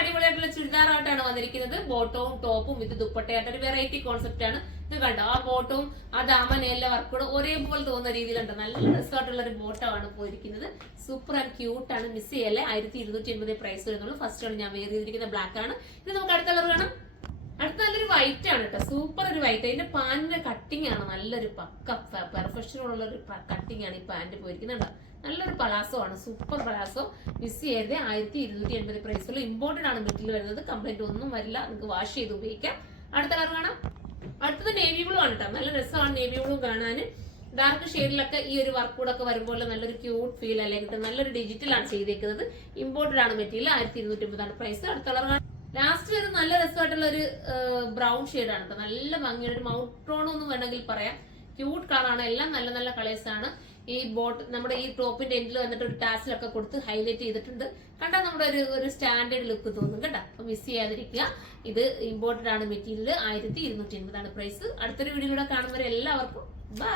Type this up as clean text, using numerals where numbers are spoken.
അടിപൊളിയായിട്ടുള്ള ചുരിദാറായിട്ടാണ് വന്നിരിക്കുന്നത്. ബോട്ടവും ടോപ്പും ഇത് ദുപ്പട്ടയായിട്ട് ഒരു വെറൈറ്റി കോൺസെപ്റ്റ് ആണ്. ഇത് കണ്ടോ, ആ ബോട്ടവും ആ ദാമനെല്ലാം വർക്കോടും ഒരേപോലെ തോന്നുന്ന രീതിയിലുണ്ട്. നല്ല രസമായിട്ടുള്ള ഒരു ബോട്ടമാണ് പോയിരിക്കുന്നത്. സൂപ്പർ ആൻഡ് ക്യൂട്ട് ആണ്. മിസ് ചെയ്യല്ലേ. 1280 പ്രൈസ് വരുന്നുള്ളൂ. ഫസ്റ്റ് ആണ് ഞാൻ വെയർ ചെയ്തിരിക്കുന്ന ബ്ലാക്ക് ആണ്. ഇത് നമുക്ക് അടുത്ത കളർ കാണാം. അടുത്ത നല്ലൊരു വൈറ്റ് ആണ് കേട്ടോ. സൂപ്പർ ഒരു വൈറ്റ്. അതിന്റെ പാന്റിന്റെ കട്ടിങ് ആണ് നല്ലൊരു പക്ക പെർഫെക്ഷനുള്ള ഒരു കട്ടിങ് ആണ് ഈ പാന്റ് പോയിരിക്കുന്നുണ്ട്. നല്ലൊരു പലാസോ ആണ്. Super palazzo. മിസ് ചെയ്യരുത്. 1280 പ്രൈസുള്ള ഇമ്പോർട്ടഡ് ആണ് മെറ്റീരിയൽ വരുന്നത്. കംപ്ലൈന്റ് ഒന്നും വരില്ല. നിങ്ങൾക്ക് വാഷ് ചെയ്ത് ഉപയോഗിക്കാം. അടുത്ത കളർ കാണാം. അടുത്തത് നേവി ബ്ലൂ ആണ് കേട്ടോ. നല്ല രസമാണ് നേവി ബ്ലൂ കാണാൻ. ഡാർക്ക് ഷെയ്ഡിലൊക്കെ ഈ ഒരു വർക്കൂടൊക്കെ വരുമ്പോൾ നല്ലൊരു ക്യൂട്ട് ഫീൽ അല്ലേ കിട്ടും. നല്ലൊരു ഡിജിറ്റലാണ് ചെയ്തേക്കുന്നത്. ഇമ്പോർട്ടഡ് ആണ് മെറ്റീരിയൽ. 1280 പ്രൈസ്. അടുത്ത കളർ കാണാം. ലാസ്റ്റ് ഒരു നല്ല രസമായിട്ടുള്ള ഒരു ബ്രൗൺ ഷെയ്ഡാണ് കേട്ടോ. നല്ല ഭംഗിയുടെ ഒരു മൗട്രോൺ ഒന്നും വേണമെങ്കിൽ പറയാം. ക്യൂട്ട് കളറാണ്. എല്ലാം നല്ല നല്ല കളേഴ്സ് ആണ്. ഈ നമ്മുടെ ഈ ടോപ്പിന്റെ എൻഡിൽ വന്നിട്ട് ഒരു ടാസിലൊക്കെ കൊടുത്ത് ഹൈലൈറ്റ് ചെയ്തിട്ടുണ്ട്. കണ്ടാൽ നമ്മുടെ ഒരു സ്റ്റാൻഡേർഡ് ലുക്ക് തോന്നും കേട്ടോ. അപ്പൊ മിസ് ചെയ്യാതിരിക്കുക. ഇത് ഇമ്പോർട്ടഡ് ആണ് മെറ്റീരിയൽ. 1280 പ്രൈസ്. അടുത്തൊരു വീഡിയോയിലൂടെ കാണുമ്പോൾ എല്ലാവർക്കും ബൈ.